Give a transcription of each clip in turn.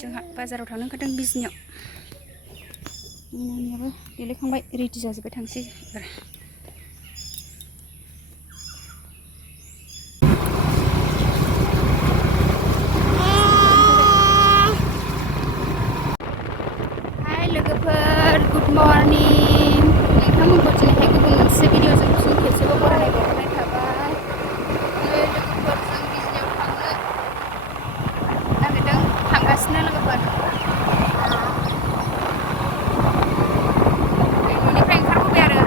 जोंहा बाजाराव थांनो ओंखारदों बिजनियाव। मोनानियाबो देलायखांबाय रेडि जाजोब्बाय थांसै एबार। हाय लोगोफोर, गुड मर्निं। नोंथांमोनखौ दिनैहाय गुबुन मोनसे भिडिअजों फिन खेबसेबाव बरायनाय बावहरनाय थाबाय। लोगोफोर जों बिजनियाव थांनो नागिरदों, थांगासिनो लोगोफोर। न'निफ्राय ओंखारबोबाय आरो।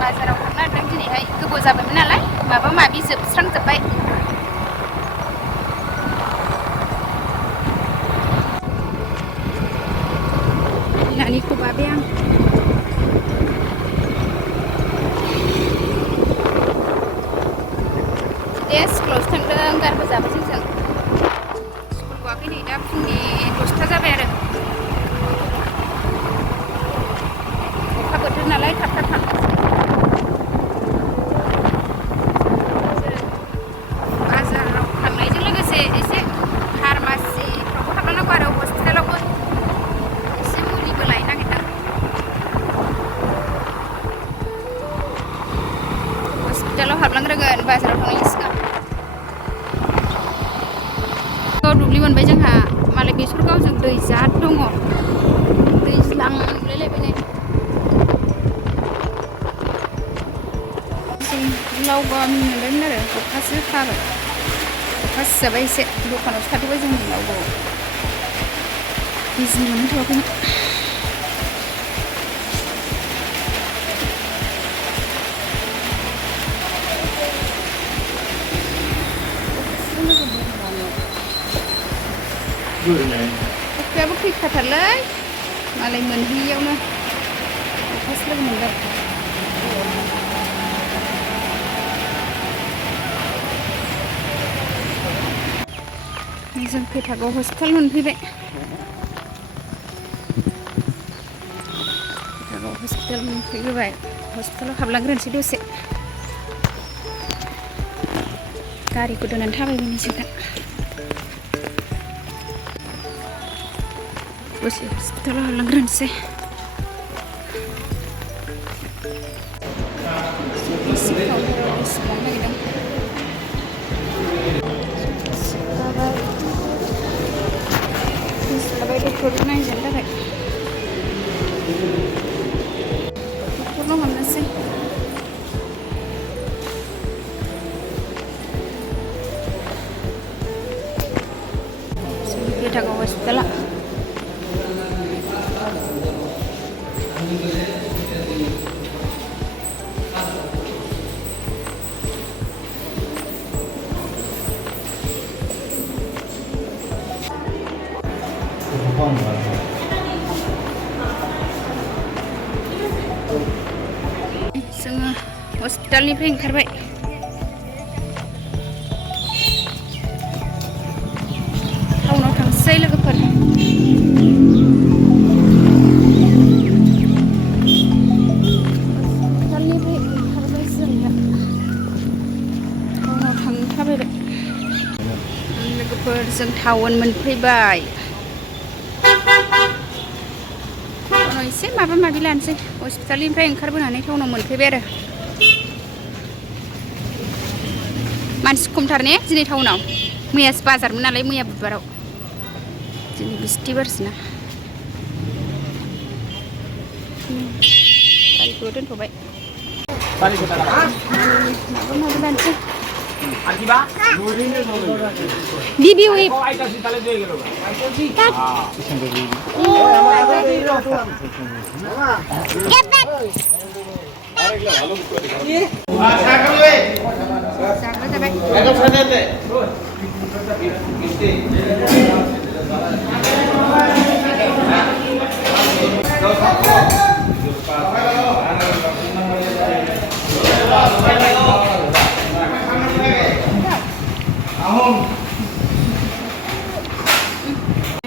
बाजाराव थांनो नागिरदों दिनैहाय, गोबाव जाबायमोन नालाय माबा माबि जोबस्रांजोब्बाय। नानिखौ बाबाय आं। दे स्कुलावसो थांदों, गारबो जाबाय जोंजों। स्कुल गवाखै नै, दा फुंनि 10था जाबाय आरो। अखा बोथोर नालाय थाब थाब थांनांसिगोन। बाजाराव थांनायजों लोगोसे एसे फार्मासिफ्रावबो हाबलांनांगौ आरो हस्पिटालावबो एसे मुलिबो लायनो नागिरदों। हस्पिटालाव हाबलांग्रोगोन बाजाराव थांनायनि सिगां। दुब्लि मोनबाय जोंहा, मालाय बेसरगावजों दै जाद दङ, दैज्लां नुलायलायबाय नै। जों लाव गामि मोनबायमोन आरो अखासो हाबाय, अखा सिजाबाय एसे। दखानावसो थाथ'बाय जोंनि लावगावआव, बिजनि मोनहैथ'वाखैमोन। अखायाबो फैखाथारलै, मालाय मोनहैयैयावनो अखासो लोगो मोनबाय। जों पेटागाव हस्पिटाल मोनफैबाय। पेटागाव हस्पिटाल मोनफैबाय। हस्पिटालाव हाबलांग्रोनोसै दसे। गारिखौ दोननानै थाबायबोनोसै दा। दसे हस्पिटालाव हाबलांग्रोनोसै। डक्टर नायजानो थाखाय डक्टरनाव हाबनोसै। पेटागाव हस्पिटाला जोङो हस्पिटालनिफ्राय ओंखारबाय। टाउनाव थांसै लोगोफोर। हस्पिटालनिफ्राय ओंखारबाय जों दा, टाउनाव थांनो थाबायबाय। लोगोफोर जों टाउन मोनफैबाय। टाउनाव एसे माबा माबि लानोसै। हस्पिटालनिफ्राय ओंखारबोनानै टाउनाव मोनफैबाय आरो। मानसि खमथार ने दिनै टाउनाव? मैयासो बाजारमोन नालाय, मैया बुधबाराव, दिनै बिस्थिबारसोना। गारिखौ दोनथ'बाय। माबा माबि लानोसै। जाग्रा जाबाय।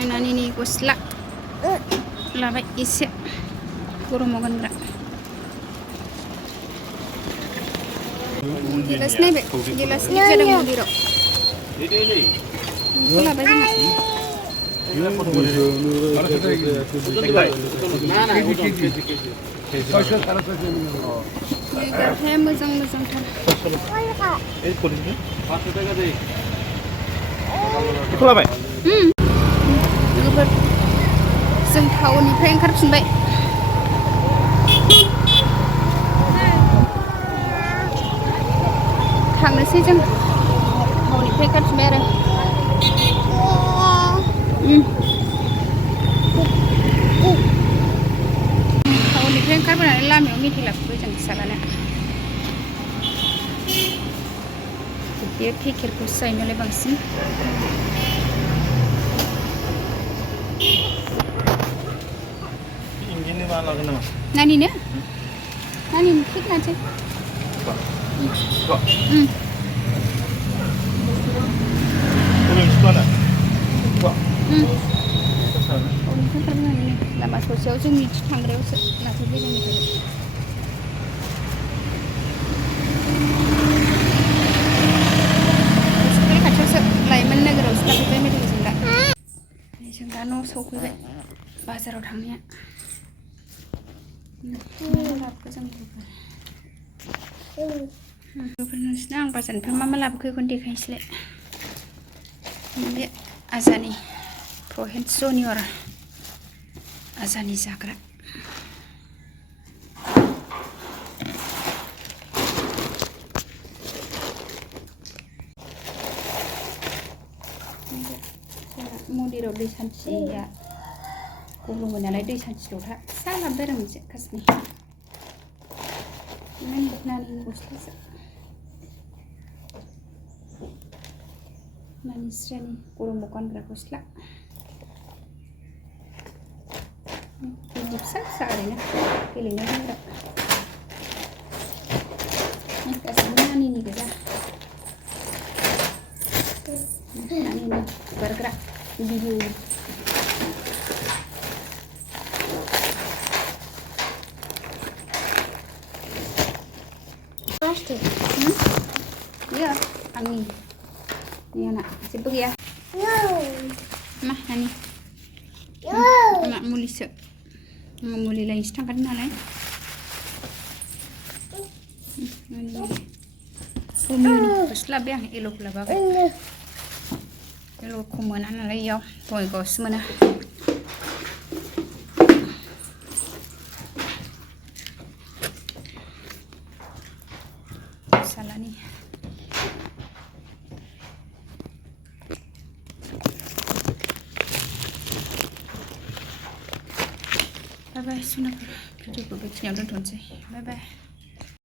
नानिनि गस्ला लाबाय एसे गरमाव गानग्रा गिलास नायबाय गिलास जादों मन्दिराव बेखौ लाबाय जोंहा मोजां मोजांथार जों टाउननिफ्राय ओंखारफिनबाय थांनोसै जों टाउननिफ्राय ओंखारफिनबाय आरो टाउननिफ्राय ओंखारबोनानै लामायाव मेथाइ लाबोबाय जों फिसालानो बे पेकेटखौसो जायो नालाय बांसिन नानिनो केक लानोसै लामा ससेयाव जोंनि थांग्रायावसो लाफैबाय जों हस्पिटाल खाथियावसो लाइमोन नोगोरावसो लाफैबाय मेडिकेल जों दा न' सौफैबाय बाजाराव थांनाया लाबोखो जों नोंसिना आं बाजारनिफ्राय मा लाबोखो बेखौनो देखायनोसैलाय बे आजानि प्रहेन्स जनियर आजानि जाग्रा मन्दिराव दै सान्थिया गब्लंबाय नालाय दै सान्थि लथा फिसा लाबोबाय आरो मोनसे कासनि नानि गस्लासो नानि स्रानि गरमाव गानग्रा गस्ला फिसा फिसा ओरैनो गेलेनो गानग्रा गासिबो नानिनि गोजा नानिनि बारग्रा video iya angin ini anak sibuk ya mah nani anak muli lagi setengah nalar gosla biang elok labak elok kumanan nalar ya toy gos mana salah nih bye bye, sunah video gue bikin yang nonton sih, bye bye.